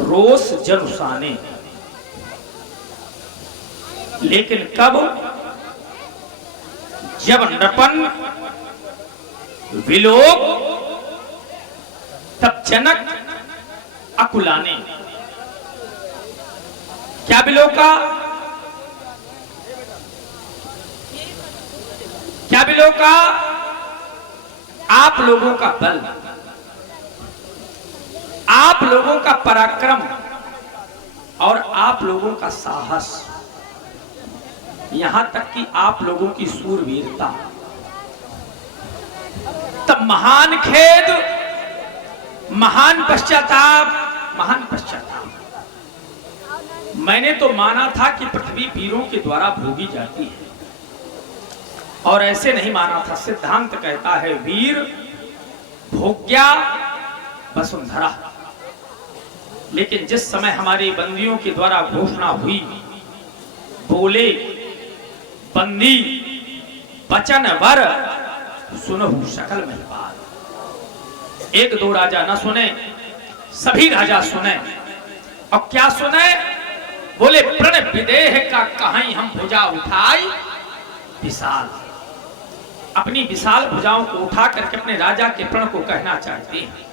रोष जनुसाने, लेकिन कब? जब नृपन विलोक तब जनक अकुलाने। क्या विलोका? क्या विलोका? आप लोगों का बल, आप लोगों का पराक्रम और आप लोगों का साहस, यहां तक कि आप लोगों की सूरवीरता। तब महान खेद, महान पश्चाताप, महान पश्चाताप। मैंने तो माना था कि पृथ्वी वीरों के द्वारा भोगी जाती है, और ऐसे नहीं माना था। सिद्धांत कहता है वीर भोग्या वसुंधरा। लेकिन जिस समय हमारे बंदियों के द्वारा घोषणा हुई, बोले बंदी वचन वर सुनहु सकल महिपाल। एक दो राजा न सुने, सभी राजा सुने। और क्या सुने? बोले प्रण विदेह का कहीं हम भुजा उठाई विशाल। अपनी विशाल भुजाओं को उठा करके अपने राजा के प्रण को कहना चाहते हैं।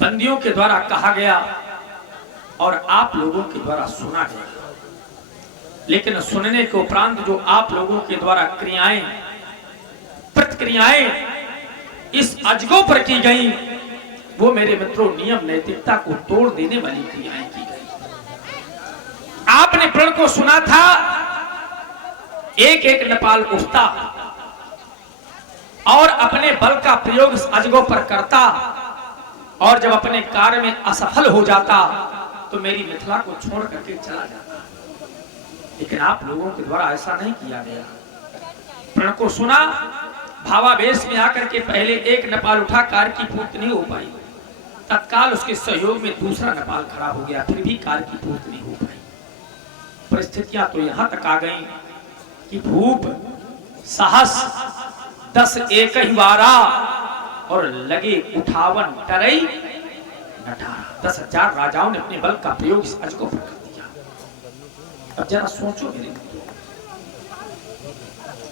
बंदियों के द्वारा कहा गया और आप लोगों के द्वारा सुना गया। लेकिन सुनने के उपरांत जो आप लोगों के द्वारा क्रियाएं, प्रतिक्रियाएं इस अजगों पर की गई, वो मेरे मित्रों नियम नैतिकता को तोड़ देने वाली क्रियाएं की गई। आपने प्रण को सुना था, एक एक नेपाल उठता और अपने बल का प्रयोग इस अजगों पर करता, और जब अपने कार्य में असफल हो जाता तो मेरी मिथिला को छोड़ करके चला जाता। लेकिन आप लोगों के द्वारा ऐसा नहीं किया गया। प्रण को सुना, भावावेश में आकर के पहले एक नेपाल उठा, कार्य की पूर्ति नहीं हो पाई। तत्काल उसके सहयोग में दूसरा नेपाल खड़ा हो गया, फिर भी कार्य की पूर्ति नहीं हो पाई। परिस्थितियां तो यहां तक आ गई कि भूप साहस 10 एक ही वारा और लगे उठावन टरई नठारा। 10,000 राजाओं ने अपने बल का प्रयोग इस अजगों पर कर दिया। अब जरा सोचो मेरे मित्रों,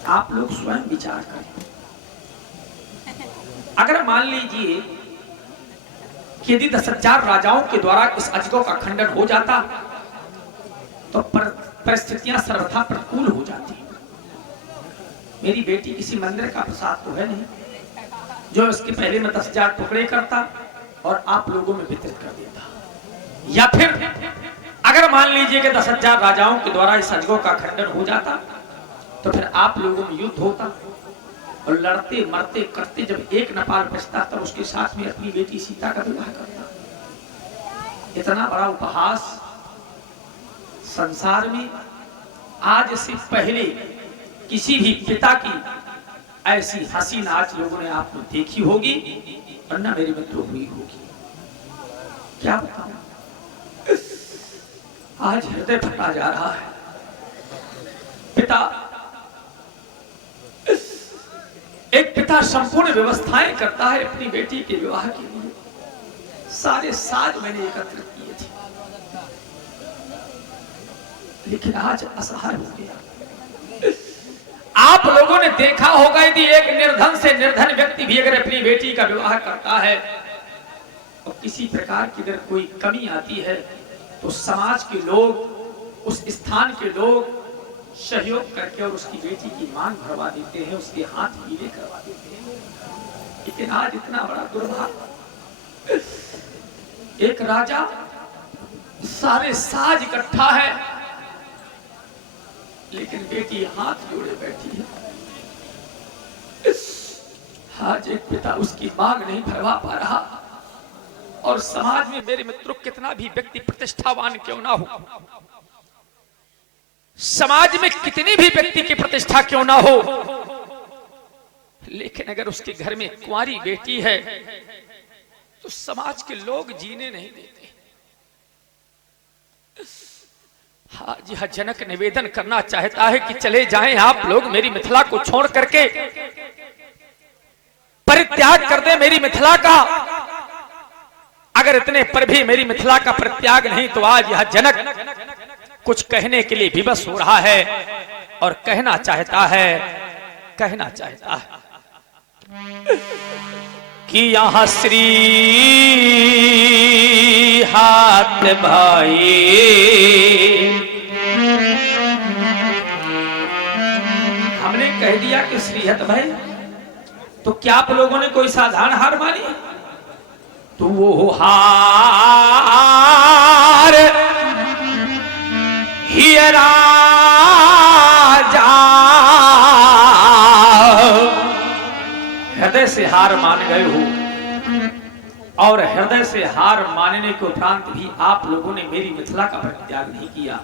आप लोग स्वयं विचार करें। अगर मान लीजिए कि यदि 10,000 राजाओं के द्वारा इस अजगों का खंडन हो जाता तो परिस्थितियां सर्वथा प्रतिकूल हो जाती। मेरी बेटी किसी मंदिर का प्रसाद तो है नहीं जो इसके पहले में 10,000 टुकड़े करता और आप लोगों में वितरित कर देता। या फिर अगर मान लीजिए कि 10,000 राजाओं के द्वारा इस अजगों का खंडन हो जाता तो फिर आप लोगों में युद्ध होता, और लड़ते मरते करते जब एक नेपाल बचता तब उसके साथ में अपनी बेटी सीता का विवाह करता। इतना बड़ा उपहास संसार में आज से पहले किसी भी पिता की ऐसी हंसी नाच लोगों ने आपने देखी होगी और ना मेरे मित्रों हुई होगी। क्या बताऊं, आज हृदय फटा जा रहा है। एक पिता संपूर्ण व्यवस्थाएं करता है अपनी बेटी के विवाह के लिए। सारे साज मैंने एकत्र किए थे, लेकिन आज असहाय हो गया। आप लोगों ने देखा होगा यदि एक निर्धन से निर्धन व्यक्ति भी अगर अपनी बेटी का विवाह करता है और किसी प्रकार की अगर कोई कमी आती है तो समाज के लोग, उस स्थान के लोग सहयोग करके और उसकी बेटी की मांग भरवा देते हैं, उसके हाथ पीले करवा देते हैं। लेकिन आज इतना बड़ा दुर्भाग्य, एक राजा सारे साज इकट्ठा है लेकिन बेटी हाथ जोड़े बैठी है। आज एक पिता उसकी मांग नहीं भरवा पा रहा, और समाज में मेरे मित्रों कितना भी व्यक्ति प्रतिष्ठावान क्यों ना हो, समाज में कितनी भी व्यक्ति की प्रतिष्ठा क्यों ना हो, लेकिन अगर उसके घर में कुंवारी बेटी है तो समाज के लोग जीने नहीं देते। आज यह जनक निवेदन करना चाहता है कि चले जाएं आप लोग, मेरी मिथिला को छोड़ करके परित्याग कर दे मेरी मिथिला का। अगर इतने पर भी मेरी मिथिला का परित्याग नहीं तो आज यह जनक कुछ कहने के लिए विवश हो रहा है और कहना चाहता है कि यहाँ श्री हाथ भाई हमने कह दिया कि श्रीहत भाई, तो क्या आप लोगों ने कोई साधारण हार मानी? तो वो हार ही राजा हृदय से हार मान गए हो, और हृदय से हार मानने के उपरांत भी आप लोगों ने मेरी मिथिला का परित्याग नहीं किया।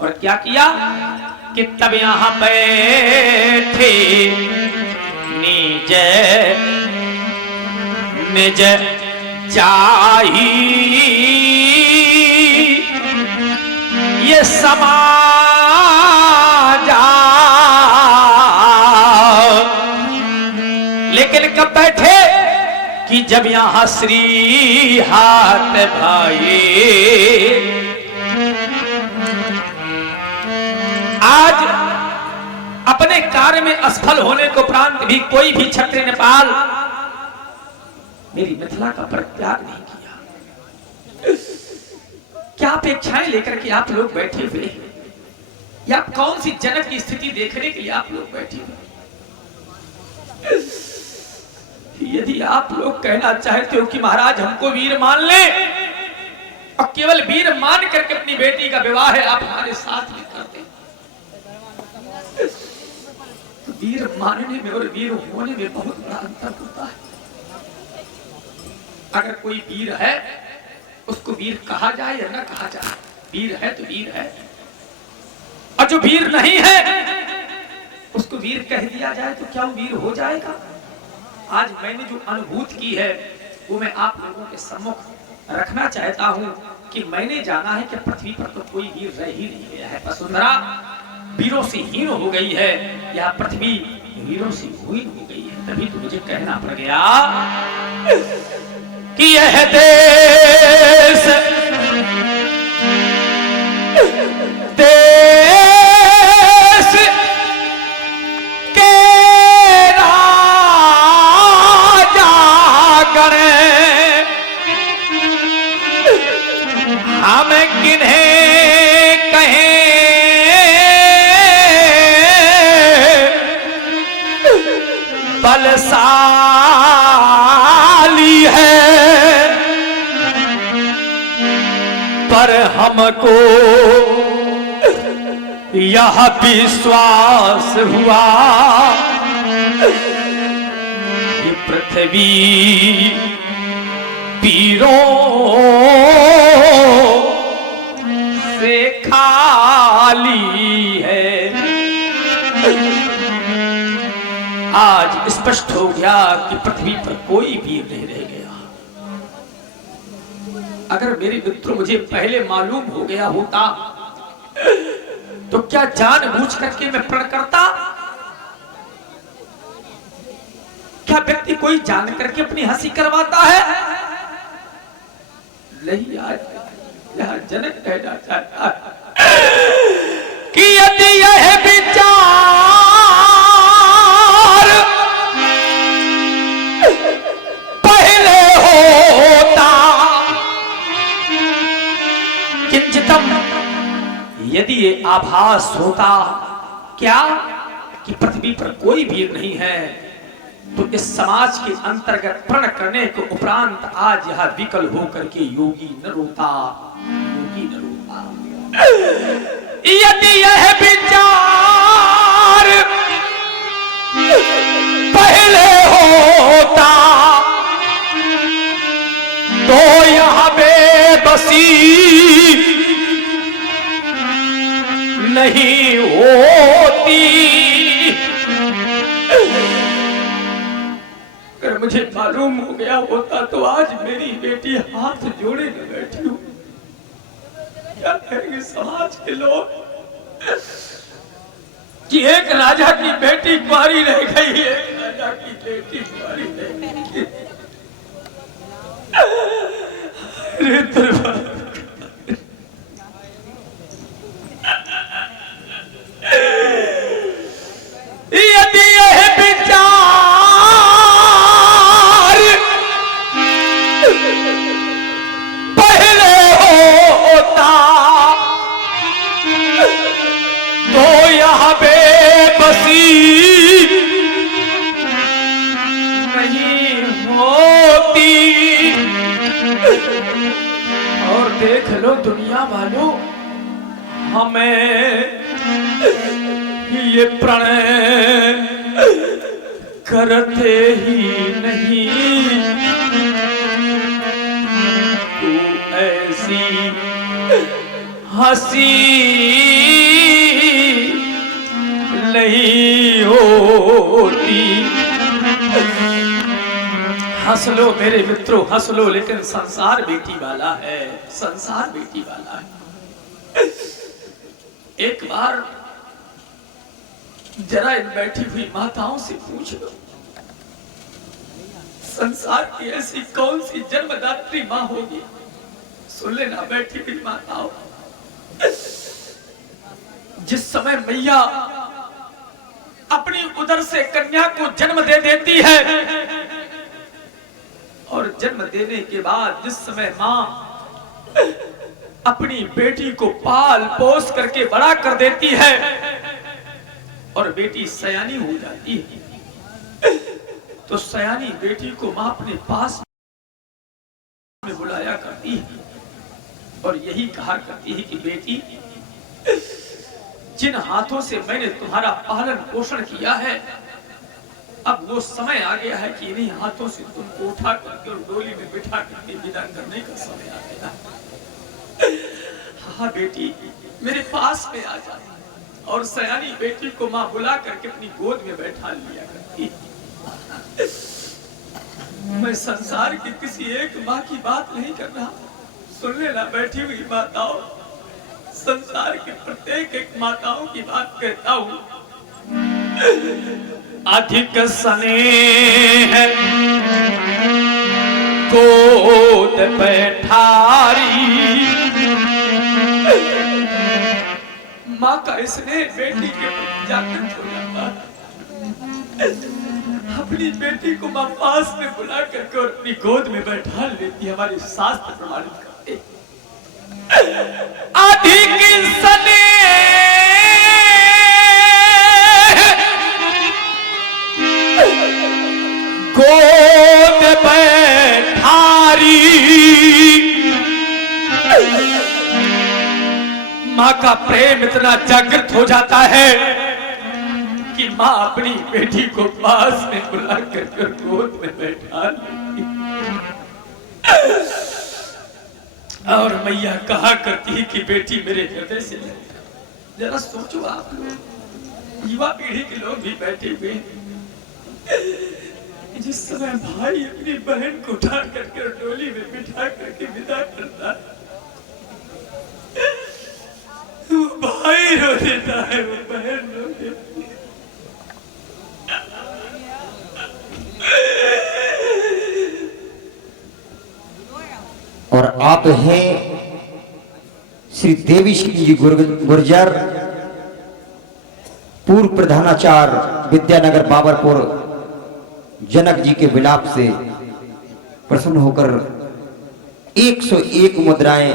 और क्या किया कि तब यहां बैठे निज निज चाही ये समाजा, लेकिन कब बैठे कि जब यहां श्री हाथ भाई आज अपने कार्य में असफल होने के उपरांत भी कोई भी क्षत्रिय नेपाल मेरी मिथिला का परित्याग नहीं किया। क्या अपेक्षाएं लेकर के आप लोग बैठे हुए हैं, या कौन सी जनक की स्थिति देखने के लिए आप लोग बैठे हुए? यदि आप लोग कहना चाहते हो कि महाराज हमको वीर मान ले और केवल वीर मान करके अपनी बेटी का विवाह है आप हमारे साथ में करते, तो वीर मानने में और वीर होने में बहुत बड़ा अंतर होता है। अगर कोई वीर है उसको वीर कहा जाए या ना कहा जाए, वीर है तो वीर है, और जो वीर नहीं है उसको वीर कह दिया जाए तो क्या वो वीर हो जाएगा? आज मैंने जो अनुभूति की है वो मैं आप लोगों के सम्मुख रखना चाहता हूं कि मैंने जाना है कि पृथ्वी पर तो कोई वीर रह ही नहीं गया है। वसुंधरा वीरों से हीन हो गई है, या पृथ्वी वीरों से हीन हो गई है। तभी तो मुझे कहना पड़ गया कि यह देश देश के राजा गणे हम किन्हें कहें बलशाली है, पर हमको यह विश्वास हुआ कि पृथ्वी वीरों से खाली है। आज स्पष्ट हो गया कि पृथ्वी पर कोई वीर नहीं रह गया। अगर मेरे मित्रों मुझे पहले मालूम हो गया होता तो क्या जानबूझ करके मैं प्रण करता? क्या व्यक्ति कोई जान करके अपनी हंसी करवाता है? नहीं, आज यह जनक कहना चाहता है कि यदि यह विचार पहले होता, किंचितम यदि ये आभास होता क्या कि पृथ्वी पर कोई वीर नहीं है, तो इस समाज के अंतर्गत प्रण करने के उपरांत आज यह विकल होकर के योगी न रोता, योगी न रोता। यदि यह विचार पहले होता तो यहां बेबसी नहीं होती। अगर मुझे मालूम हो गया होता तो आज मेरी बेटी हाथ जोड़े न बैठी हो। क्या कहेंगे समाज के लोग कि एक राजा की बेटी कुंवारी रह गई, एक राजा की बेटी कुंवारी रह गई। होती। और देख लो दुनिया वालों, हमें ये प्रणय करते ही नहीं। तू ऐसी हंसी नहीं होती। हंस लो मेरे मित्रों, हंस लो, लेकिन संसार बेटी वाला है, संसार बेटी वाला है। एक बार जरा इन बैठी हुई माताओं से पूछ लो, संसार की ऐसी कौन सी जन्मदात्री मां होगी? सुन लेना बैठी हुई माताओं, जिस समय मैया अपनी उदर से कन्या को जन्म दे देती है और जन्म देने के बाद जिस समय मां अपनी बेटी को पाल पोस करके बड़ा कर देती है और बेटी सयानी हो जाती है, तो सयानी बेटी को मां अपने पास में बुलाया करती है और यही कहा करती है कि बेटी, जिन हाथों से मैंने तुम्हारा पालन पोषण किया है, अब वो समय आ गया है कि इन्हीं हाथों से तुमको उठा करके और डोली में बिठा करके विदा करने का समय आ गया। हाँ बेटी, मेरे पास में आ जा। और सयानी बेटी को मां बुला करके अपनी गोद में बैठा लिया करती। मैं संसार की किसी एक माँ की बात नहीं कर रहा, सुन लेना बैठी हुई माताओं, संसार के प्रत्येक एक माताओं की बात कहता हूँ। अधिक स्नेह गोद बैठारी, माँ का स्नेह बेटी के प्रति जागृत हो जाता है। अपनी बेटी को माँ पास में बुला करके और अपनी गोद में बैठा लेती, हमारे शास्त्र प्रमाणित करते। अधिक स्नेह गोद बैठारी, माँ का प्रेम इतना जागृत हो जाता है कि माँ अपनी बेटी को पास में बुला कर गोद में बैठा लेती और मैया कहा करती है कि बेटी मेरे हृदय से लग। जरा सोचो आप लोग, युवा पीढ़ी के लोग भी बैठे हुए, जिस समय भाई अपनी बहन को उठा करके डोली में बिठा करके विदा करता है, वो भाई रो देता है, वो बहन रो देती है। और आप हैं श्री देवी सिंह जी गुर्जर, पूर्व प्रधानाचार्य विद्यानगर बाबरपुर, जनक जी के विलाप से प्रसन्न होकर 101 मुद्राएं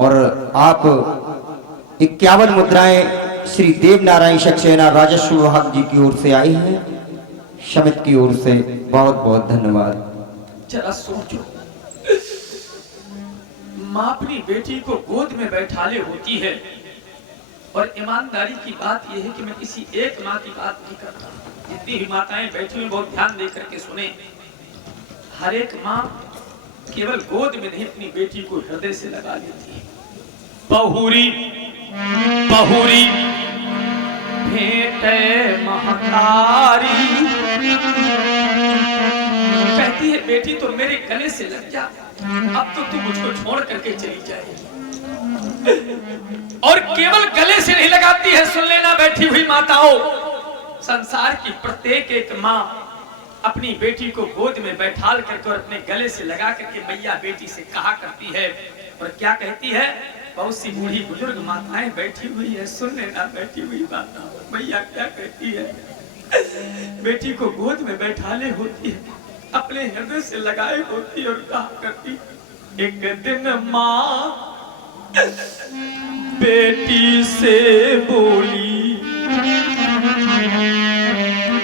और आप 51 मुद्राएं श्री देव नारायण सक्सेना राजस्व विभाग जी की ओर से आई हैं। समिति की ओर से बहुत बहुत धन्यवाद। जरा सोचो, माँ अपनी बेटी को गोद में बैठाले होती है, और ईमानदारी की बात यह है कि मैं किसी एक माँ की बात नहीं करता, जितनी भी माताएं बैठी हुई बहुत ध्यान दे करके सुने। हर एक माँ केवल गोद में नहीं अपनी बेटी को हृदय से लगा लेती है। बहुरी बहुरी भेंटे महतारी, कहती है बेटी तो मेरे गले से लग जा, अब तो तू मुझको छोड़ करके चली जाएगी। और केवल गले से नहीं लगाती है, सुन लेना बैठी हुई माताओं, संसार की प्रत्येक एक माँ अपनी बेटी को गोद में बैठाल करके और अपने गले से लगा करके मैया बेटी से कहा करती है। और क्या कहती है? बहुत सी बूढ़ी बुजुर्ग माताएं बैठी हुई है, सुन लेना बैठी हुई माता मैया क्या कहती है। बेटी को गोद में बैठाले होती है, अपने हृदय से लगाए होती और कहा करती, एक दिन माँ बेटी से बोली,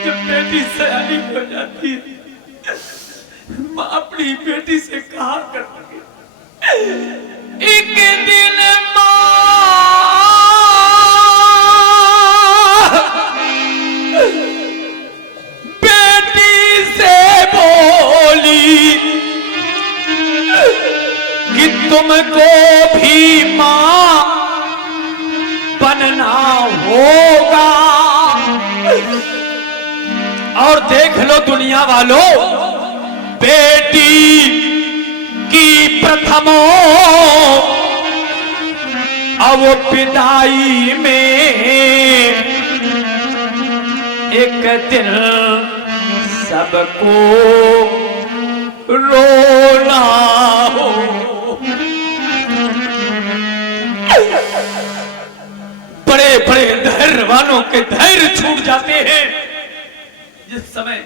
जब बेटी सयानी हो जाती है अपनी बेटी से कहा करती एक दिन बेटी से बोली कि तुमको भी मां बनना होगा। और देख लो दुनिया वालों, बेटी की प्रथमो अब विदाई में एक दिन सबको रोना हो। बड़े बड़े धैर्य वालों के धैर्य छूट जाते हैं जिस समय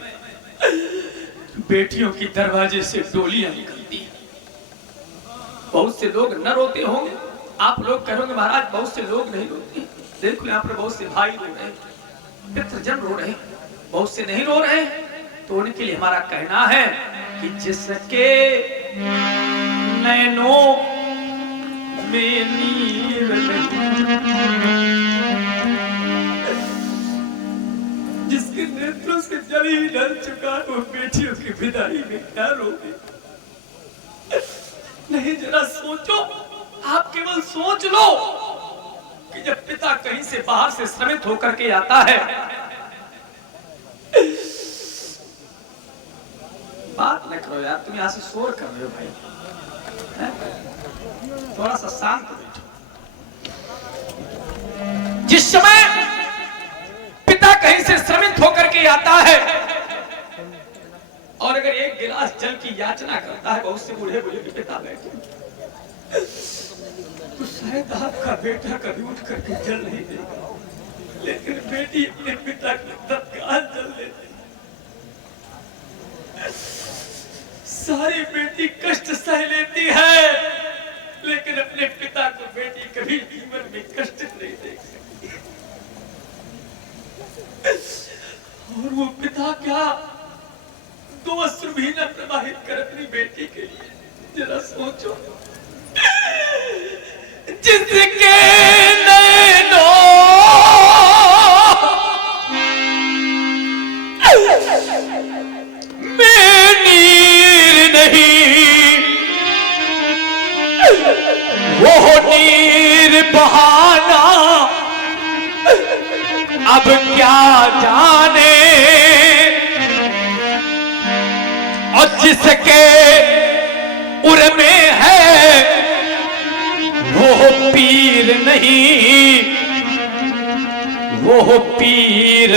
बेटियों की दरवाजे से डोलियां निकलती हैं। बहुत से लोग न रोते होंगे, आप लोग कहोगे महाराज बहुत से लोग नहीं रोते। देखो यहाँ पर बहुत से भाई रो रहे हैं, पितृजन रो रहे हैं, बहुत से नहीं रो रहे हैं। तो उनके लिए हमारा कहना है कि जिसके नैनों में नीर जिसके नेत्रों से जल ही ढल चुका है, वो बेटियों की विदाई में क्या रोगे? नहीं, जरा सोचो, आप केवल सोच लो कि जब पिता कहीं से बाहर से श्रमित होकर के आता है, बात न करो यार, तुम यहां से शोर कर रहे हो भाई, थोड़ा सा शांत बैठो। जिस समय पिता कहीं से श्रमित होकर के आता है और अगर एक गिलास जल की याचना करता है, बहुत से बूढ़े बूढ़े के पिता बैठे, तो शायद आपका बेटा कभी उठ करके जल नहीं देगा, लेकिन बेटी अपने पिता की तत्काल जल लेती। सारी बेटी कष्ट सह लेती है, लेकिन अपने पिता को बेटी कभी जीवन में कष्ट नहीं देख सकती। और वो पिता क्या दो अश्रु भी न प्रवाहित कर अपनी बेटी के लिए, जरा सोचो। जिसके नैनों में नीर नहीं, वो नीर बहाना अब क्या जाने। और जिसके उर में है वो पीर नहीं, वो पीर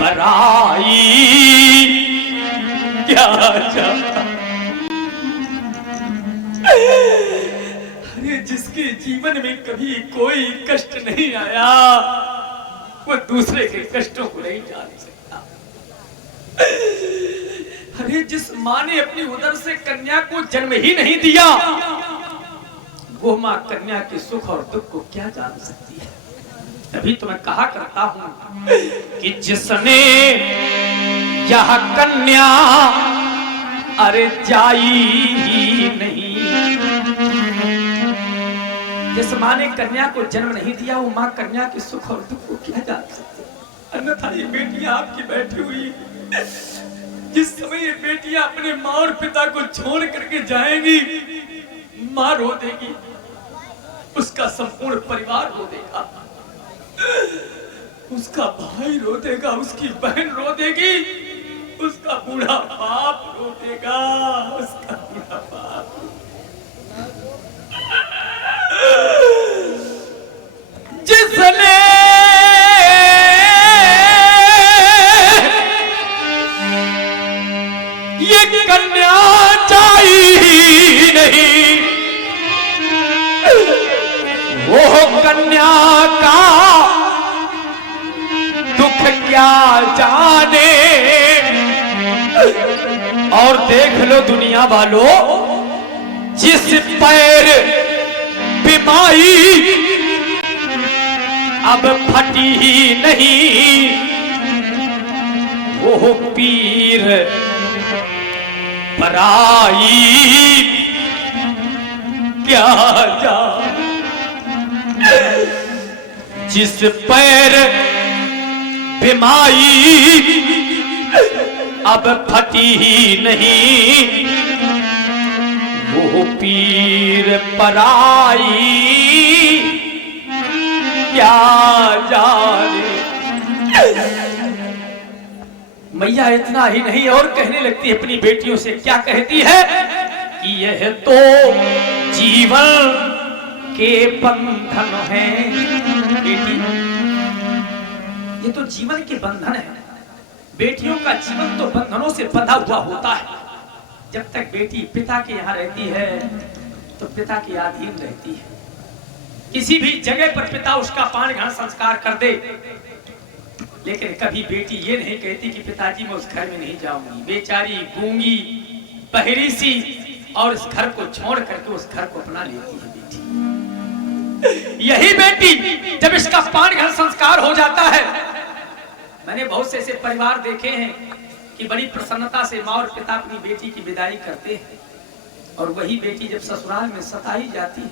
पराई क्या जाता। अरे जिसके जीवन में कभी कोई कष्ट नहीं आया, वो दूसरे के कष्टों को नहीं जान सकता। अरे जिस माँ ने अपनी उदर से कन्या को जन्म ही नहीं दिया, वो माँ कन्या के सुख और दुख को क्या जान सकती है। तभी तो मैं कहा करता हूं कि जिसने यह कन्या अरे जाई ही नहीं, जिस माँ ने कन्या को जन्म नहीं दिया, वो माँ कन्या के सुख और दुख को क्या जान सकती है। अन्यथा ये बेटियां आपकी बैठी हुई, जिस समय ये बेटियां अपने माँ और पिता को छोड़ करके जाएंगी, माँ रो देगी, उसका संपूर्ण परिवार रो देगा, उसका भाई रो देगा, उसकी बहन रो देगी, उसका बूढ़ा बाप रो देगा, उसका बूढ़ा बाप। जिसने ये कन्या चाहिए नहीं, वो कन्या का दुख क्या जाने। और देख लो दुनिया वालों, जिस पैर बीमारी अब फटी ही नहीं, वो पीर पराई क्या जा, जिस पैर बिमाई अब फटी ही नहीं, वो पीर पराई क्या जाने। मैया इतना ही नहीं और कहने लगती है अपनी बेटियों से, क्या कहती है कि यह तो जीवन के बंधन हैं। बेटी, ये तो जीवन के बंधन है। बेटियों का जीवन तो बंधनों से बंधा हुआ होता है। जब तक बेटी पिता के यहाँ रहती है तो पिता के अधीन रहती है। किसी भी जगह पर पिता उसका पाण ग्रहण संस्कार कर दे, लेकिन कभी बेटी ये नहीं कहती कि पिताजी मैं उस घर में नहीं जाऊंगी। बेचारी गूंगी बहरी सी और इस घर को छोड़ करके उस घर को अपना लेती है बेटी। यही बेटी जब इसका पाण ग्रहण संस्कार हो जाता है, मैंने बहुत से ऐसे परिवार देखे हैं कि बड़ी प्रसन्नता से माँ और पिता अपनी बेटी की विदाई करते हैं, और वही बेटी जब ससुराल में सताई जाती है,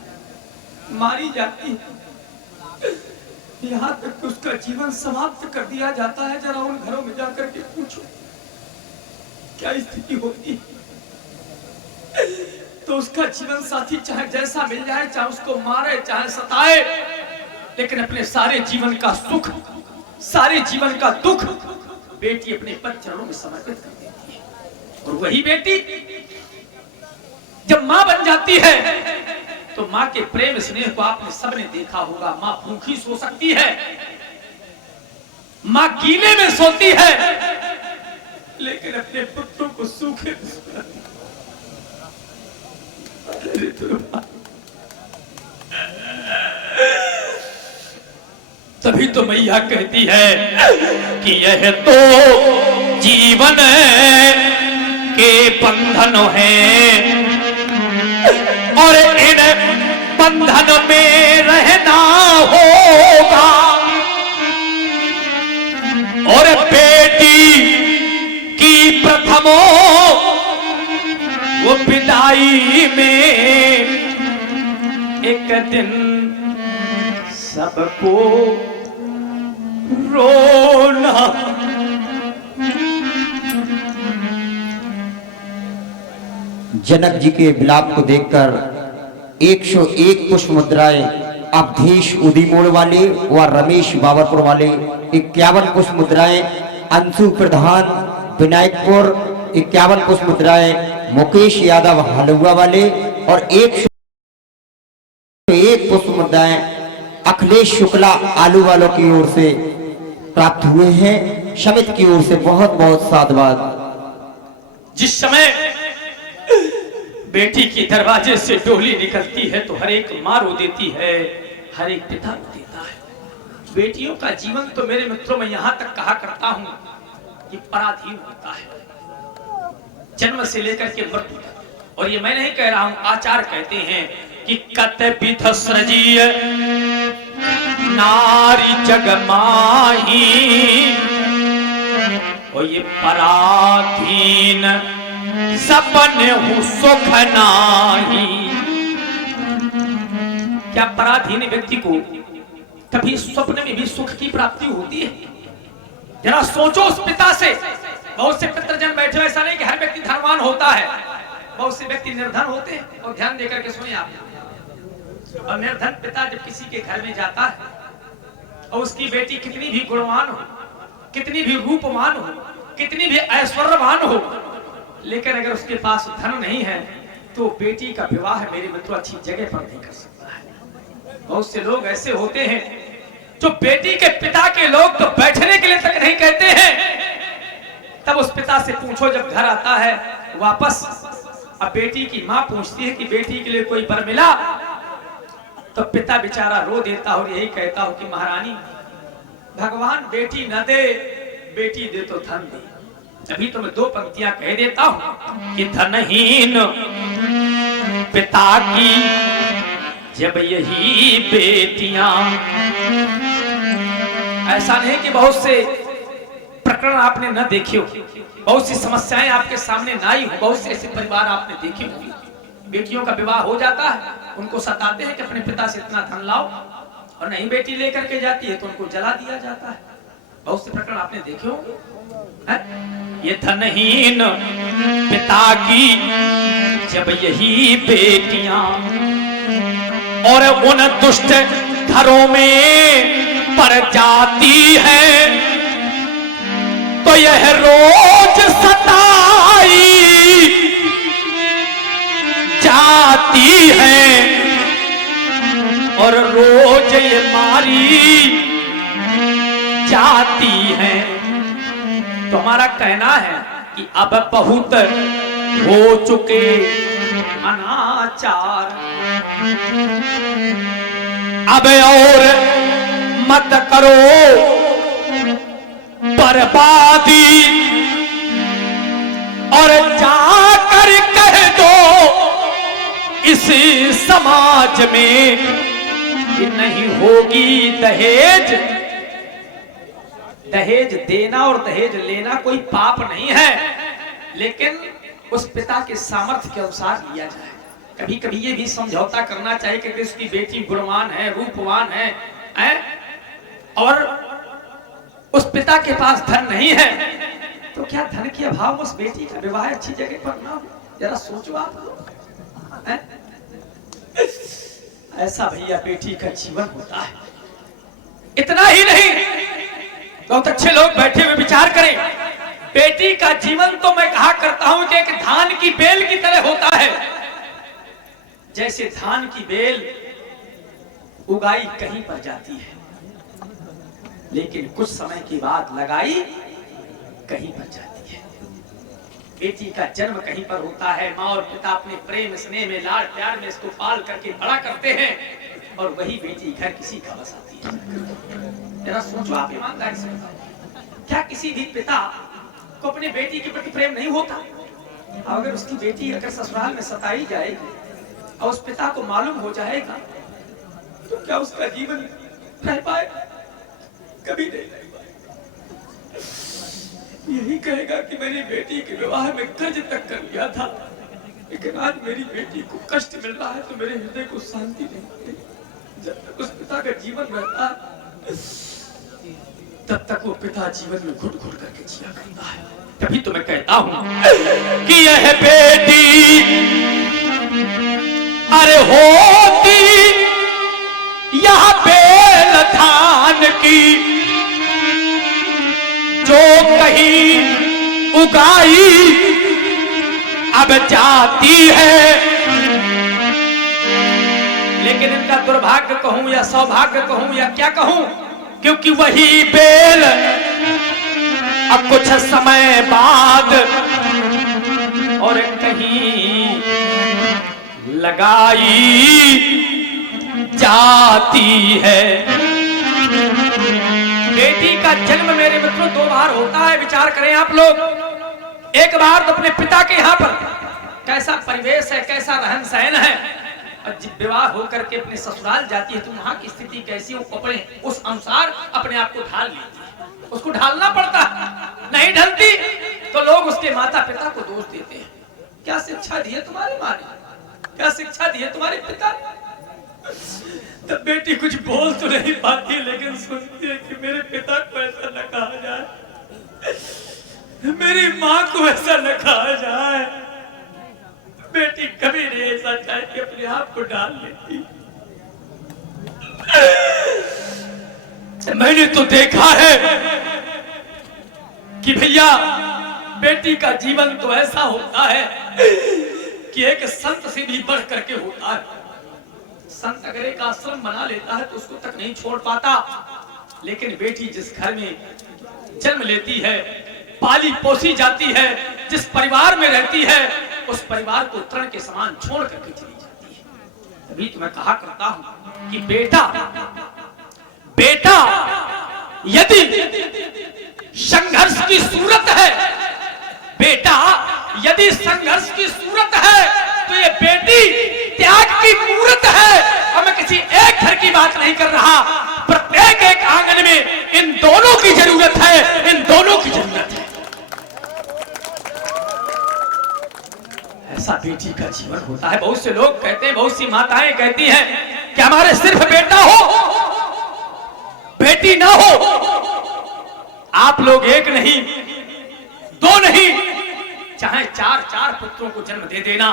मारी जाती है, यहाँ तक कि उसका जीवन समाप्त कर दिया जाता है। जरा उन घरों में जाकर के पूछो क्या स्थिति होती है। तो उसका जीवन साथी चाहे जैसा मिल जाए, चाहे उसको मारे चाहे सताए, लेकिन अपने सारे जीवन का सुख, सारे जीवन का दुख बेटी अपने पद चरणों में समर्पित कर देती है। और वही बेटी जब मां बन जाती है तो मां के प्रेम स्नेह को आपने सबने देखा होगा। मां भूखी सो सकती है, मां गीले में सोती है, लेकिन अपने पुत्रों को सूखे में सुलाती है। तभी तो मैया कहती है कि यह तो जीवन के बंधन हैं और इन बंधन में रहना होगा। और बेटी की प्रथमो वो विदाई में एक दिन सबको रोना। जनक जी के विलाप को देखकर 101 पुष्प मुद्राएं अवधेश उदीमोड़ वाले व रमेश बाबरपुर वाले, 51 पुष्प मुद्राएं अंशु प्रधान विनायकपुर, 51 पुष्प मुद्राएं मुकेश यादव हलुआ वाले और 101 पुष्प मुद्राएं अखिलेश शुक्ला आलू वालों की ओर से प्राप्त हुए हैं। समित की ओर से बहुत बहुत साधुवाद। जिस समय बेटी की दरवाजे से डोली निकलती है तो हर एक मां रो देती है, हर एक पिता रो देता है। बेटियों का जीवन तो मेरे मित्रों में यहां तक कहा करता हूं कि पराधीन होता है, जन्म से लेकर के मृत्यु तक। और ये मैं नहीं कह रहा हूं, आचार्य कहते हैं कि कत विध सृजिय नारी जग माही, और ये पराधीन सपने हूं सुख नाही। क्या पराधीन व्यक्ति को कभी स्वप्न में भी सुख की प्राप्ति होती है? जरा सोचो उस पिता से। बहुत से पितृजन बैठे, ऐसा नहीं कि हर व्यक्ति धनवान होता है, बहुत से व्यक्ति निर्धन होते हैं। और ध्यान देकर के सुनिए आप, और निर्धन पिता जब किसी के घर में जाता है और उसकी बेटी कितनी भी गुणवान हो, कितनी भी रूपवान हो, कितनी भी ऐश्वर्यवान हो, लेकिन अगर उसके पास धन नहीं है तो बेटी का विवाह मेरे मित्रों अच्छी जगह पर नहीं कर सकता है। बहुत से लोग ऐसे होते हैं जो बेटी के पिता के लोग तो बैठने के लिए तक नहीं कहते हैं। तब उस पिता से पूछो, जब घर आता है वापस, अब बेटी की मां पूछती है कि बेटी के लिए कोई वर मिला, तो पिता बेचारा रो देता हो, यही कहता हो कि महारानी भगवान बेटी न दे, बेटी दे तो धन दे। अभी तो मैं दो पंक्तियां कह देता हूं कि धनहीन पिता की जब यही बेटियां। ऐसा नहीं कि बहुत से प्रकरण आपने न देखे हो, बहुत सी समस्याएं आपके सामने ना आई हो, बहुत से ऐसे परिवार आपने देखे होंगे। बेटियों का विवाह हो जाता है, उनको सताते हैं कि अपने पिता से इतना धन लाओ, और नहीं बेटी लेकर के जाती है तो उनको जला दिया जाता है। बहुत से प्रकरण आपने देखे होंगे। ये धनहीन पिता की जब यही बेटियां और उन दुष्ट घरों में पड़ जाती है, तो यह रोज सताई जाती है और रोज ये मारी जाती है। तो हमारा कहना है कि अब बहुत हो चुके अनाचार, अब और मत करो बर्बादी, और जाकर कह दो इस समाज में कि नहीं होगी दहेज। दहेज देना और दहेज लेना कोई पाप नहीं है, लेकिन उस पिता के सामर्थ्य के अनुसार लिया जाए। कभी कभी ये भी समझौता करना चाहिए कि उसकी बेटी गुणवान है, रूपवान है, और उस पिता के पास धन नहीं है, तो क्या धन के अभाव में उस बेटी का विवाह अच्छी जगह पर ना हो? जरा सोचो आप लोग। ऐसा भैया बेटी का जीवन होता है। इतना ही नहीं, बहुत अच्छे लोग बैठे हुए विचार करें। बेटी का जीवन तो मैं कहा करता हूं कि एक धान की बेल की तरह होता है। जैसे धान की बेल उगाई कहीं पर जाती है, लेकिन कुछ समय के बाद लगाई कहीं पर जाती है। बेटी का जन्म कहीं पर होता है, माँ और पिता अपने प्रेम स्नेह में, लाड़ प्यार में इसको पाल करके बड़ा करते हैं, और वही बेटी घर किसी का बस आती है। जरा सोचो आप ईमानदारी से, क्या किसी भी पिता को अपनी बेटी के प्रति प्रेम नहीं होता? अगर उसकी बेटी अगर ससुराल में सताई जाएगी और उस पिता को मालूम हो जाएगा, तो क्या उसका जीवन रह पाएगा? कभी नहीं रह पाएगा। यही कहेगा कि मेरी बेटी के विवाह में कर्ज तक कर लिया था, लेकिन आज मेरी बेटी को कष्ट मिल रहा है तो मेरे हृदय को शांति नहीं मिलती। जब तक उस पिता का जीवन रहता है, तब तक वो पिता जीवन में घुट घुट करके जिया करता है। तभी तो मैं कहता हूं कि यह बेटी अरे होती यह बेल धान की, जो कहीं उगाई अब जाती है। लेकिन इनका दुर्भाग्य कहूं या सौभाग्य कहूं या क्या कहूं, क्योंकि वही बेल अब कुछ समय बाद और कहीं लगाई जाती है। बेटी का जन्म मेरे मित्रों दो बार होता है। विचार करें आप लोग। एक बार तो अपने पिता के यहाँ पर कैसा परिवेश है, कैसा रहन सहन है, और जब विवाह होकर के अपने ससुराल जाती है तो वहां की स्थिति कैसी, वो कपड़े उस अनुसार अपने आप को ढाल लेती है। उसको ढालना पड़ता है, नहीं ढलती तो लोग उसके माता पिता को दोष देते हैं। क्या शिक्षा दी है तुम्हारी माँ ने, क्या शिक्षा दी है तुम्हारे पिता ने? तब बेटी कुछ बोल तो नहीं पाती, लेकिन सुनती है कि मेरे पिता को ऐसा न कहा जाए, मेरी माँ को ऐसा न कहा जाए। बेटी कभी नहीं ऐसा चाहे कि अपने आप को डाल लेती। मैंने तो देखा है कि भैया बेटी का जीवन तो ऐसा होता है कि एक संत से भी बढ़ करके होता है। संत अगर एक आश्रम बना लेता है तो उसको तक नहीं छोड़ पाता, लेकिन बेटी जिस घर में जन्म लेती है, पाली पोसी जाती है, जिस परिवार में रहती है, उस परिवार को तृण के समान छोड़ करके चली जाती है। तभी तो मैं कहा करता हूं कि बेटा यदि संघर्ष की सूरत है, बेटा यदि संघर्ष की सूरत है, तो ये बेटी त्याग की मूरत है। और मैं किसी एक घर की बात नहीं कर रहा, प्रत्येक एक आंगन में इन दोनों की जरूरत है, इन दोनों की जरूरत है। ऐसा बेटी का जीवन होता है। बहुत से लोग कहते हैं, बहुत सी माताएं कहती हैं कि हमारे सिर्फ बेटा हो, बेटी ना हो। आप लोग एक नहीं, दो नहीं, चाहे चार चार पुत्रों को जन्म दे देना,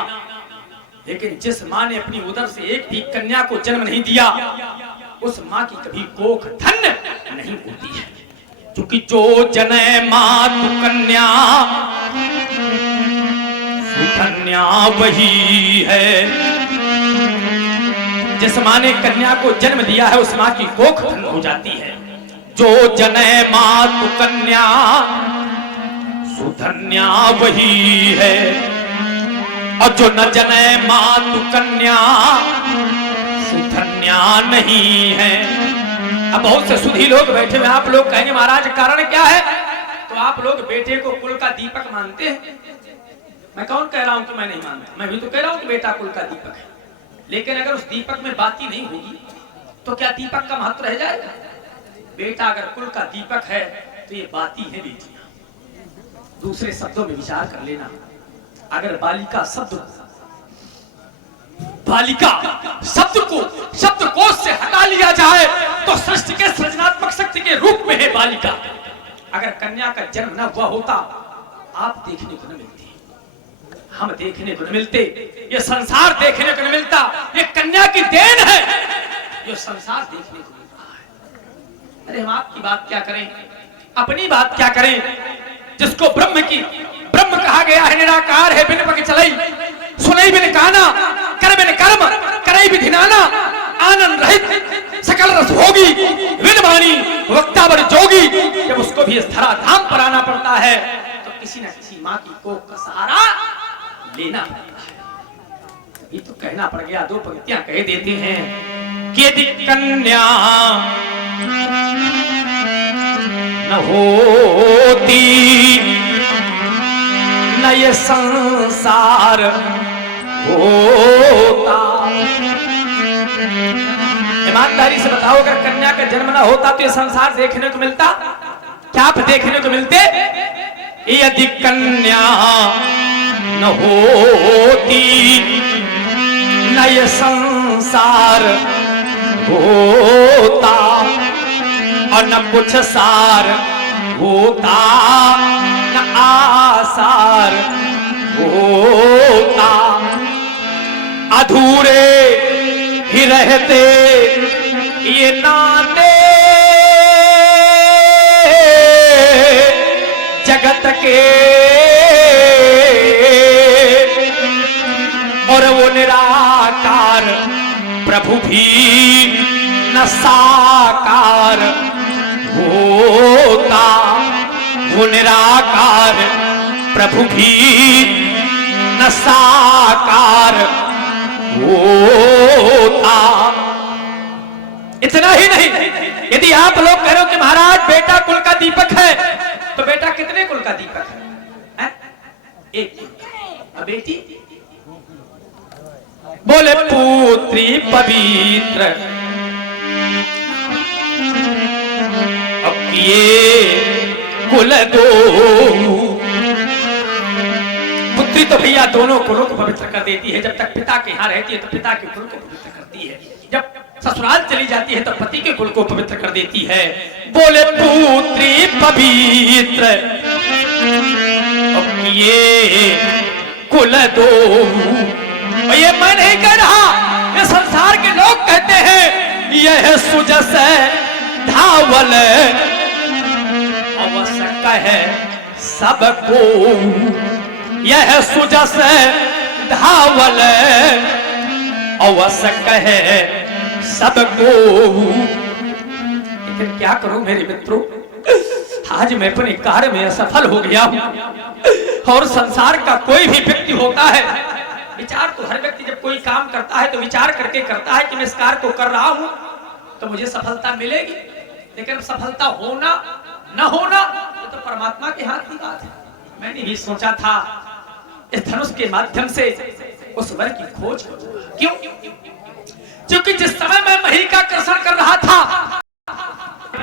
लेकिन जिस मां ने अपनी उदर से एक भी कन्या को जन्म नहीं दिया, उस मां की कभी कोख धन्य नहीं होती है। क्योंकि जो जने मातु कन्या सुकन्या वही है। जिस मां ने कन्या को जन्म दिया है, उस मां की कोख धन्य हो जाती है। जो जने मातु कन्या सुधन्या वही है, और जो न जने मातु कन्या सुधन्या नहीं है। अब बहुत से सुधी लोग बैठे हुए, आप लोग कहेंगे महाराज कारण क्या है? तो आप लोग बेटे को कुल का दीपक मानते हैं। मैं कौन कह रहा हूं कि मैं नहीं मानता? मैं भी तो कह रहा हूं कि बेटा कुल का दीपक है, लेकिन अगर उस दीपक में बाती नहीं होगी तो क्या दीपक का महत्व रह जाएगा? बेटा अगर कुल का दीपक है तो ये बाती है बेटियां। दूसरे शब्दों में विचार कर लेना, अगर बालिका शब्द को शब्दकोश से हटा लिया जाए तो सृष्टि के सृजनात्मक शक्ति के रूप में है बालिका। अगर कन्या का जन्म न हुआ होता, आप देखने को न मिलते, हम देखने को न मिलते, ये संसार देखने को न मिलता। ये कन्या की देन है, ये संसार देखने को मिल रहा है। अरे हम आपकी बात क्या करें, अपनी बात क्या करें, जिसको ब्रह्म कहा गया है, निराकार है, बिन पग चलई, सुनई बिन काना, कर बिन कर्म, करई बिन धिनाना, आनंद रहित सकल रस होगी, विन वाणी वक्ता बर जोगी। जब उसको भी इस धरा धाम पर आना पड़ता है तो किसी न किसी माँ की कोख का सहारा लेना पड़ता है। ये तो कहना पड़ गया, दो पंक्तियां कह देते हैं कि यदि कन्या न होती न ये संसार होता। ईमानदारी से बताओ, अगर कन्या का जन्म न होता तो ये संसार देखने को मिलता? क्या आप देखने को मिलते? यदि कन्या न होती न ये संसार होता, और न कुछ सार होता, न आसार होता। अधूरे ही रहते ये नाते जगत के, और वो निराकार प्रभु भी न साकार होता। वो निराकार प्रभु भी न साकार होता। इतना ही नहीं, यदि आप लोग कह रहे हो कि महाराज बेटा कुल का दीपक है, तो बेटा कितने कुल का दीपक है? एक कुल। और बेटी? बोले पुत्री पवित्र अब किए कुल दो। पुत्री तो भैया दोनों कुलों को पवित्र कर देती है। जब तक पिता के यहाँ रहती है तो पिता के कुल को पवित्र करती है, जब ससुराल चली जाती है तो पति के कुल को पवित्र कर देती है। बोले पुत्री पवित्र अब ये कुल दो। और ये मैं नहीं कह रहा, ये संसार के लोग कहते हैं। यह सुजस धावल अवश्य कहे सबको, यह सुजस धावल अवश्य कहे सबको। लेकिन क्या करूं मेरे मित्रों, आज मैं अपने कार्य में असफल हो गया हूं। और संसार का कोई भी व्यक्ति होता है, विचार तो हर व्यक्ति जब कोई काम करता है तो विचार करके करता है कि मैं इस कार्य को कर रहा हूं तो मुझे सफलता मिलेगी। लेकिन सफलता होना न होना तो परमात्मा के हाथ की बात है। मैंने भी सोचा था इस धनुष के माध्यम से उस वर की खोज करूंगा। क्यों? क्योंकि जिस समय मैं मही का कर्षण कर रहा था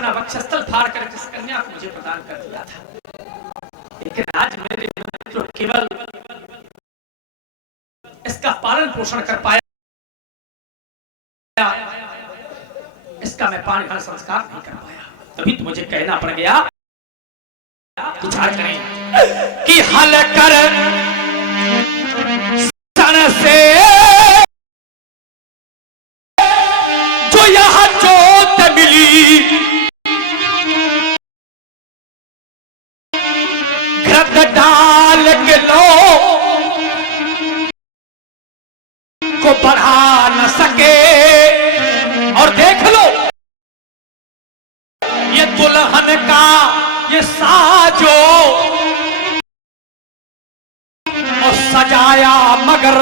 अपना वक्षस्थल फाड़ कर जिस कन्या को मुझे प्रदान कर दिया था, लेकिन आज मेरे मित्र केवल इसका पालन पोषण कर पाया, इसका मैं पानी का संस्कार नहीं कर पाया। तभी तो मुझे कहना पड़ गया, विचार करें कि हल कर सन से जो यह जोत मिली, घृत डाल के लो को बढ़ा न सके। और देख लो ये दुल्हन का ये साजो और सजाया, मगर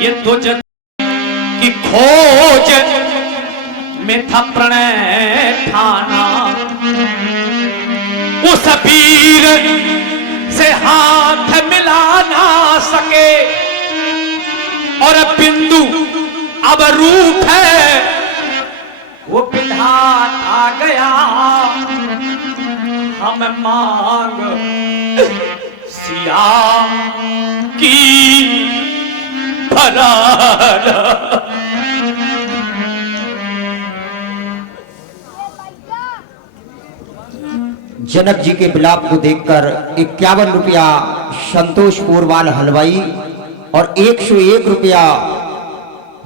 ये तुझ की खोज में था प्रणय ठाना। उस वीर से हाथ मिला ना सके और बिंदु अब रूप है वो विधाता गया। हम मांग सिया की भराना। जनक जी के विलाप को देखकर 51 रुपया संतोष पोरवाल हलवाई और 101 रुपया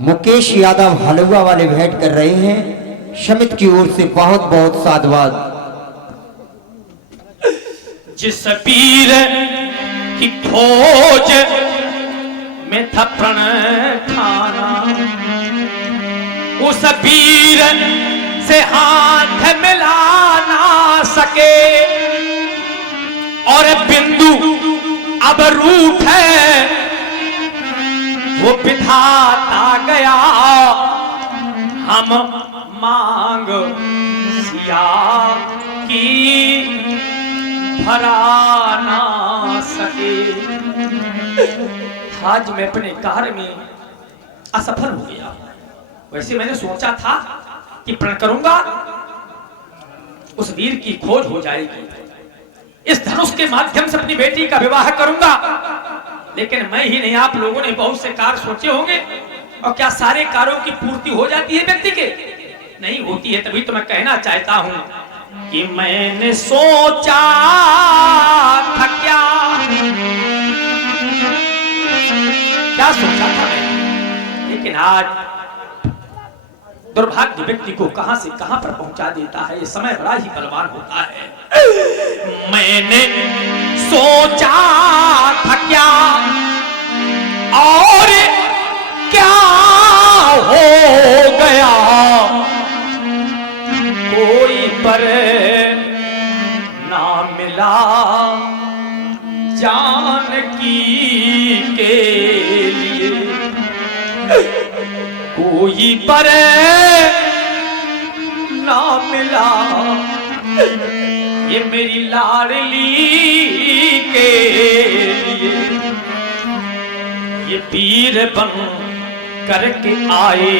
मुकेश यादव हलवा वाले भेंट कर रहे हैं। समित की ओर से बहुत बहुत साधुवाद। जिस वीर की खोज में था प्रणय ठाना, उस वीर से हाथ मिला ना सके और बिंदु अब रूठ है वो विधाता गया। हम मांग सिया की भरा ना सके। आज मैं अपने कार्य में असफल हो गया। वैसे मैंने सोचा था कि प्रण करूंगा, उस वीर की खोज हो जाएगी, इस धनुष के माध्यम से अपनी बेटी का विवाह करूंगा। लेकिन मैं ही नहीं, आप लोगों ने बहुत से कार्य सोचे होंगे। और क्या सारे कार्यों की पूर्ति हो जाती है व्यक्ति के? नहीं होती है। तभी तो मैं कहना चाहता हूं कि मैंने सोचा था क्या सोचा था मैंने, लेकिन आज दुर्भाग्य व्यक्ति को कहां से कहां पर पहुंचा देता है। ये समय बड़ा ही बलवान होता है। मैंने सोचा था क्या और क्या हो गया, कोई पर ना मिला जानकी के लिए, कोई पर ना मिला ये मेरी लाडली के लिए। ये वीर बन करके आए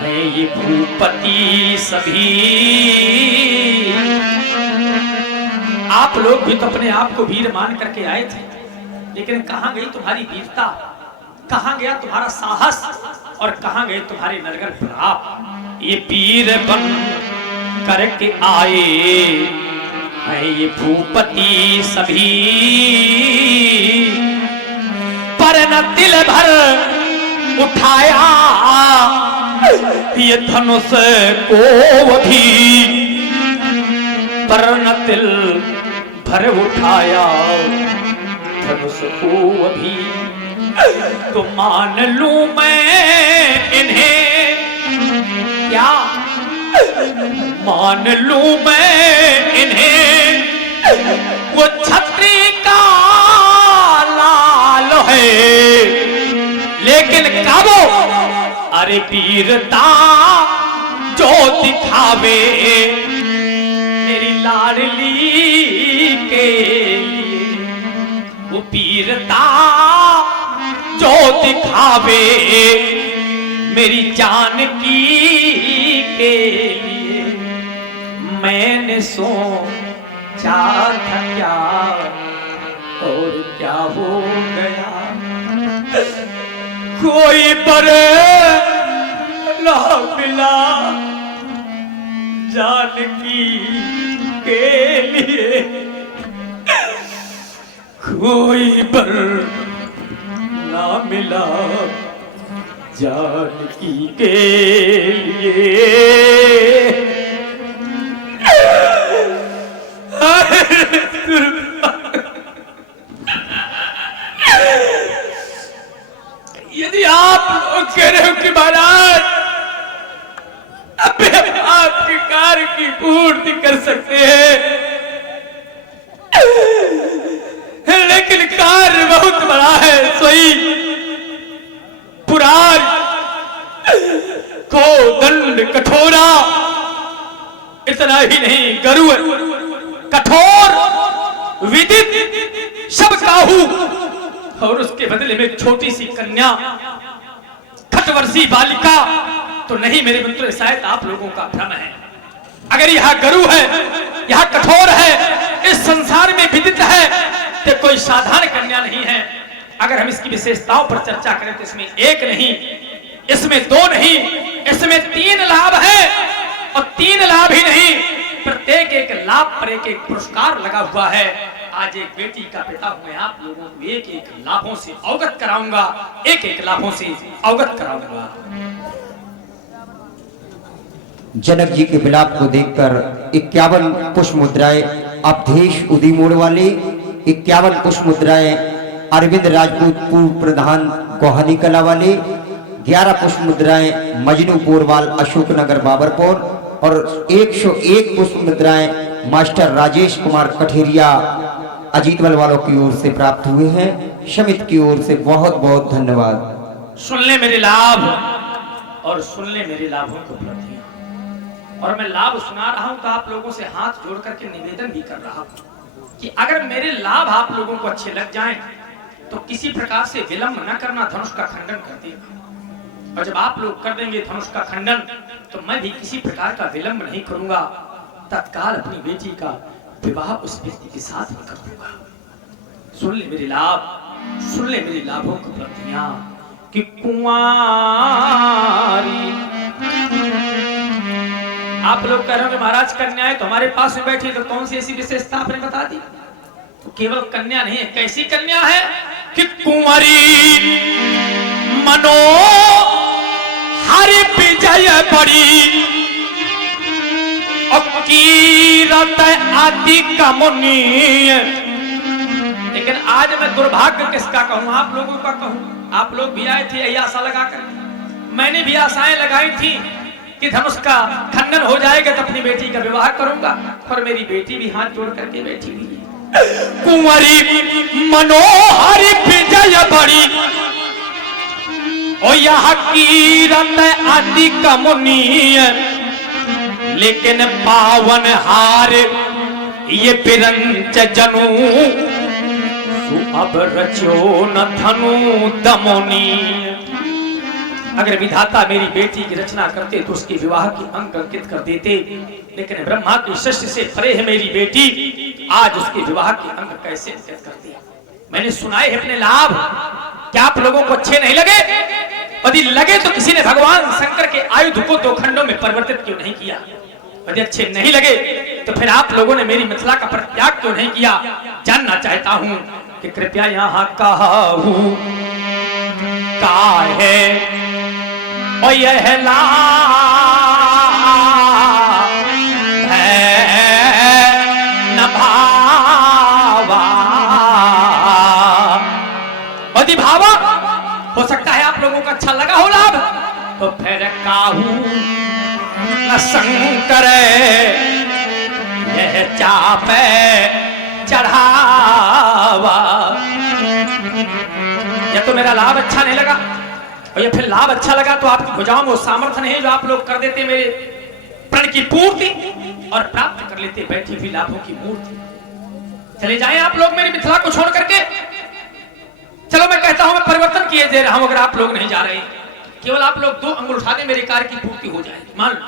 हैं ये भूपति सभी। आप लोग भी तो अपने आप को वीर मान करके आए थे, लेकिन कहां गई तुम्हारी वीरता, कहां गया तुम्हारा साहस और कहां गए तुम्हारे नरगर प्रताप। ये वीर बन करके आए हैं ये भूपति सभी, पर न दिल भर उठाया ये धनुष को भी, पर न दिल भर उठाया धनुष को भी। तो मान लूं मैं इन्हें क्या, मान लूं मैं इन्हें वो छत्री का लाल है, लेकिन काबो अरे वीरता जो दिखावे मेरी लाडली के लिए, वो वीरता जो दिखावे मेरी जानकी के मैंने सोचा था क्या और क्या हो गया, कोई पर ना मिला जानकी के लिए, कोई पर ना मिला जानकी के लिए। यदि आप लोग कह रहे हो कि महाराज अपने आपके कार्य की पूर्ति कर सकते हैं, लेकिन कार्य बहुत बड़ा है, सोई पुराण को दंड कठोरा, इतना ही नहीं गरु कठोर विदित सब काहू, और उसके बदले में छोटी सी कन्या खटवर्षी बालिका तो नहीं मेरे मित्र, शायद आप लोगों का भ्रम है। अगर यह गरु है, यह कठोर है, इस संसार में विदित है, तो कोई साधारण कन्या नहीं है। अगर हम इसकी विशेषताओं पर चर्चा करें तो इसमें एक नहीं, इसमें दो नहीं, इसमें 3 लाभ है, और 3 लाभ ही नहीं, प्रत्येक एक लाभ पर एक एक पुरस्कार लगा हुआ है। आज एक बेटी का पिता हूं मैं, आप लोगों को एक एक लाभों से अवगत कराऊंगा, एक एक लाभों से अवगत कराऊंगा। जनक जी के विलाप को देखकर 51 पुष्प मुद्राएं अवधेश उदी मोड़ वाले, 51 पुष्प मुद्राएं अरविंद राजपूत पूर्व प्रधान गोहानी कला वाले, 11 पुष्प मुद्राएं मजनू पोरवाल अशोकनगर बाबरपुर, और 101 पुष्प मुद्राएं मास्टर राजेश कुमार कठेरिया अजीतवल वालों की ओर से प्राप्त हुए हैं। समिति की ओर से बहुत बहुत धन्यवाद। सुन ले मेरे लाभ और सुन ले मेरे लाभों को उपलब्धियां, और मैं लाभ सुना रहा हूं तो आप लोगों से हाथ जोड़ करके निवेदन भी कर रहा हूं कि अगर मेरे लाभ आप लोगों को अच्छे लग जाएं तो किसी प्रकार से विलंब न करना, धनुष का खंडन कर देना। और जब आप लोग कर देंगे धनुष का खंडन तो मैं भी किसी प्रकार का विलंब नहीं करूंगा, तत्काल अपनी बेटी का विवाह उस व्यक्ति के साथ में कर दूंगा। सुन ले मेरे लाभ, सुन ले मेरे लाभों की उपलब्धियां कि कुंवारी, आप लोग कह रहे हो महाराज कन्याएं तो हमारे पास में बैठी, तो कौन सी ऐसी विशेषता आपने बता दी? तो केवल कन्या नहीं है, कैसी कन्या है कि कुंवारी मनो हरि विजय बड़ी और कीरत आदि कमुनी। लेकिन आज मैं दुर्भाग्य किसका कहूं, आप लोगों का कहूं। आप लोग भी आए थे यही आशा लगा कर, मैंने भी आशाएं लगाई थी कि धनुष का खंडन हो जाएगा तो अपनी बेटी का विवाह करूंगा, और मेरी बेटी भी हाथ जोड़ करके बैठी हुई है। कुंवरी मनोहर विजय बड़ी ओ यह कीरत आदि कमुनी, लेकिन पावन हार ये पिरंच जनू अब रचो न धनु दमोनी। अगर विधाता मेरी बेटी की रचना करते तो उसके विवाह की अंक अंकित कर देते, लेकिन ब्रह्मा की सृष्टि से परे है मेरी बेटी, आज उसके विवाह के अंक कैसे अंकित करते? मैंने सुनाए हैं अपने लाभ, क्या आप लोगों को अच्छे नहीं लगे? यदि लगे तो किसी ने भगवान शंकर के आयुध को 2 खंडों में परिवर्तित क्यों नहीं किया? यदि अच्छे नहीं लगे तो फिर आप लोगों ने मेरी मिथिला का परित्याग क्यों नहीं किया? जानना चाहता हूं कि कृपया यहाँ कहू का है और यह ला है न भावा। यदि भावा हो सकता है आप लोगों को अच्छा लगा हो लाभ, तो फिर काहू न शंकर यह चापे चढ़ावा। या तो मेरा लाभ अच्छा नहीं लगा, और ये फिर लाभ अच्छा लगा तो आपकी भुजाओं में सामर्थ्य नहीं जो आप लोग कर देते मेरे प्रण की पूर्ति और प्राप्त कर लेते बैठी हुई लाभों की मूर्ति। चले जाएं आप लोग मेरी मिथिला को छोड़ करके। चलो मैं कहता हूं मैं परिवर्तन किए दे रहा हूं, अगर आप लोग नहीं जा रहे, केवल आप लोग 2 अंगुल उठा दें मेरे कार्य की पूर्ति हो जाएगी। मान लो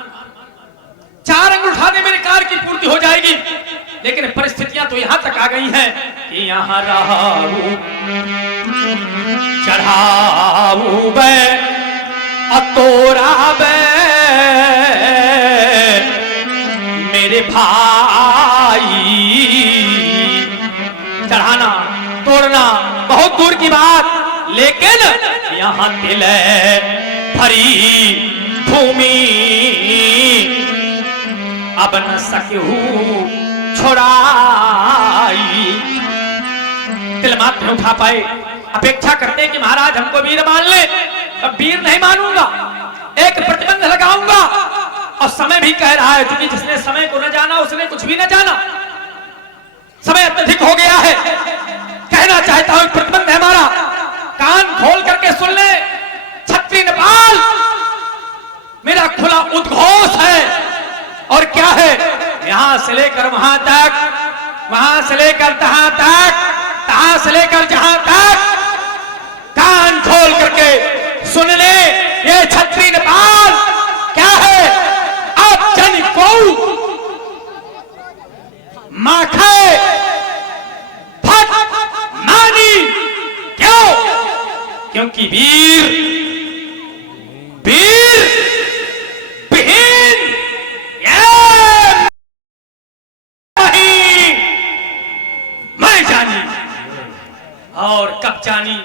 4 अंग उठाने मेरे कार्य की पूर्ति हो जाएगी। लेकिन परिस्थितियां तो यहां तक आ गई हैं कि यहां रहाऊ चढ़ाऊ बे अतोरा बे मेरे भाई। चढ़ाना तोड़ना बहुत दूर की बात, लेकिन यहां दिल भरी भूमि अब न सकूं छोड़ाई। दिल मात्र नहीं उठा पाए, अपेक्षा करते कि महाराज हमको वीर मान ले। अब वीर नहीं मानूंगा, एक प्रतिबंध लगाऊंगा। और समय भी कह रहा है, क्योंकि जिसने समय को न जाना उसने कुछ भी न जाना। समय अत्यधिक हो गया है। कहना चाहता हूं, प्रतिबंध है हमारा, कान खोल करके सुन ले। छत्री नेपाल मेरा खुला उद्घोष है। और क्या है, यहां से लेकर वहां तक, वहां से लेकर तहां तक, तहां से लेकर जहां तक, कान खोल करके सुन ले। ये छत्री नेपाल क्या है, आप जन को माखे भट मानी। क्यों? क्योंकि वीर वीर विहीन मैं जानी। और कब जानी,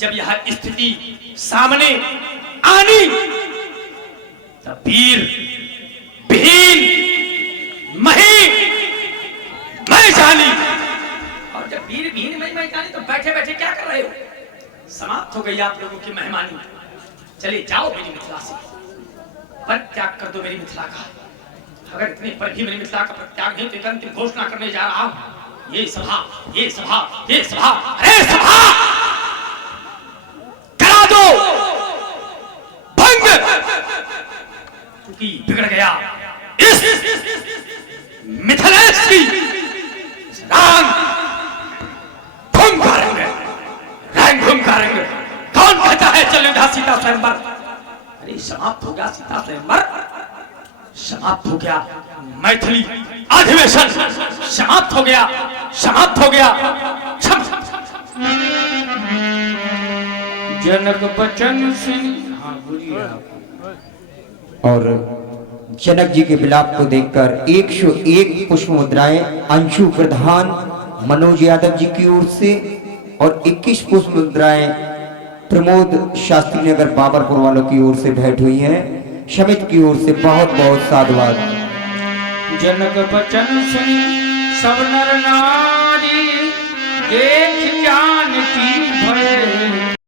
जब यह स्थिति सामने आनी, तब वीर विहीन मैं जानी। और जब वीर विहीन मैं जानी, तो बैठे बैठे क्या कर रहे हो? समाप्त हो गई आप लोगों की मेहमानी। चलिए जाओ मेरी मिथिला से, परित्याग कर दो मेरी मिथिला का। अगर इतने पर भी मेरी मिथिला का परित्याग नहीं, तो एक अंतिम घोषणा करने जा रहा हूं। ये सभा, ये सभा, ये सभा, अरे सभा करा दो भंग, क्योंकि बिगड़ गया इस मिथिलेश की रंग घूम का रंग, रंग घूम का रंग। कौन कहता है चल उठा सीता स्वयंवर? अरे समाप्त हो गया सीता स्वयंवर, समाप्त हो गया मैथिली अधिवेशन, समाप्त हो गया, समाप्त हो गया। जनक बचन सिंह। और जनक जी के विलाप को देखकर 101 पुष्प मुद्राएं अंशु प्रधान मनोज यादव जी की ओर से और 21 पुष्प मुद्राएं प्रमोद शास्त्री नगर बाबरपुर वालों की ओर से भेंट हुई हैं। शमित की ओर से बहुत बहुत साधुवाद। जनक बचन सुनी सब नर नारी, देख ज्ञान की भय